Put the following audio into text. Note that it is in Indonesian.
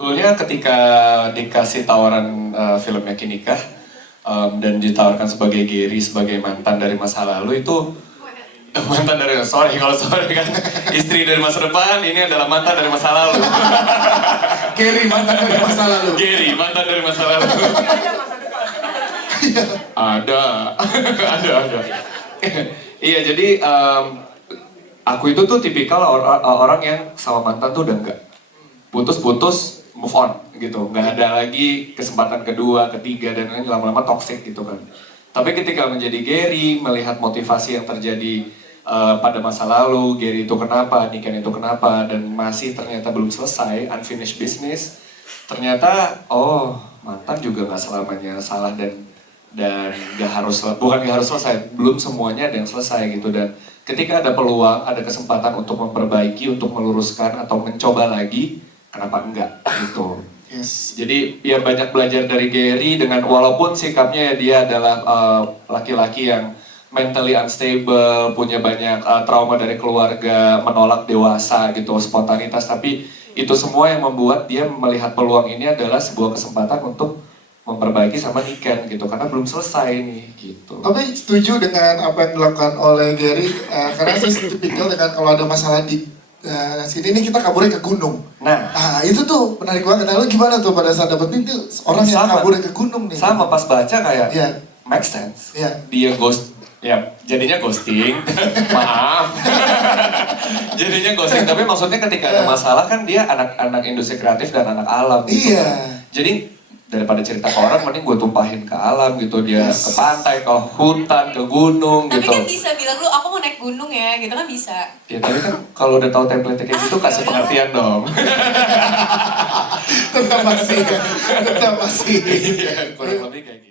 Sebetulnya ketika dikasih tawaran filmnya Kinikah dan ditawarkan sebagai Gary, sebagai mantan dari masa lalu itu mantan dari, sorry kan, istri dari masa depan, ini adalah mantan dari masa lalu. Gary mantan dari masa lalu. Gary, mantan dari masa lalu. Ada. Iya, jadi aku itu tuh tipikal orang yang sama mantan tuh udah enggak. Putus-putus, move on gitu. Nggak ada lagi kesempatan kedua, ketiga, dan lain lama-lama toxic gitu kan. Tapi ketika menjadi Gary, melihat motivasi yang terjadi pada masa lalu, Gary itu kenapa, Niken itu kenapa, dan masih ternyata belum selesai, unfinished business, ternyata, oh, mantan juga nggak selamanya salah dan nggak harus, bukan nggak harus selesai, belum semuanya ada yang selesai gitu. Dan ketika ada peluang, ada kesempatan untuk memperbaiki, untuk meluruskan atau mencoba lagi, kenapa enggak gitu. Yes. Jadi ya banyak belajar dari Gary, dengan walaupun sikapnya dia adalah laki-laki yang mentally unstable, punya banyak trauma dari keluarga, menolak dewasa gitu, spontanitas, tapi itu semua yang membuat dia melihat peluang ini adalah sebuah kesempatan untuk memperbaiki sama Niken gitu, karena belum selesai nih gitu. Tapi setuju dengan apa yang dilakukan oleh Gary, karena saya tipikal dengan kalau ada masalah di sini nih kita kaburnya ke gunung. Nah, Itu tuh menarik banget. Nah, lu gimana tuh pada saat dapet mimpi orang yang kaburnya ke gunung nih? sama pas baca kayak Iya. make sense. Iya. Dia ghost, ya jadinya ghosting. Maaf. Jadinya ghosting, tapi maksudnya ketika ada masalah kan dia anak industri kreatif dan anak alam gitu. Iya. Jadi daripada cerita ke orang, mending gue tumpahin ke alam gitu. Dia ke pantai, ke hutan, ke gunung Tapi gitu. kan bisa bilang lu, aku mau naik gunung ya, gitu kan bisa. Ya tapi kan kalau udah tahu template kayak gitu kasih pengertian dong. Tetap masih. Iya, kurang lebih kayak gitu.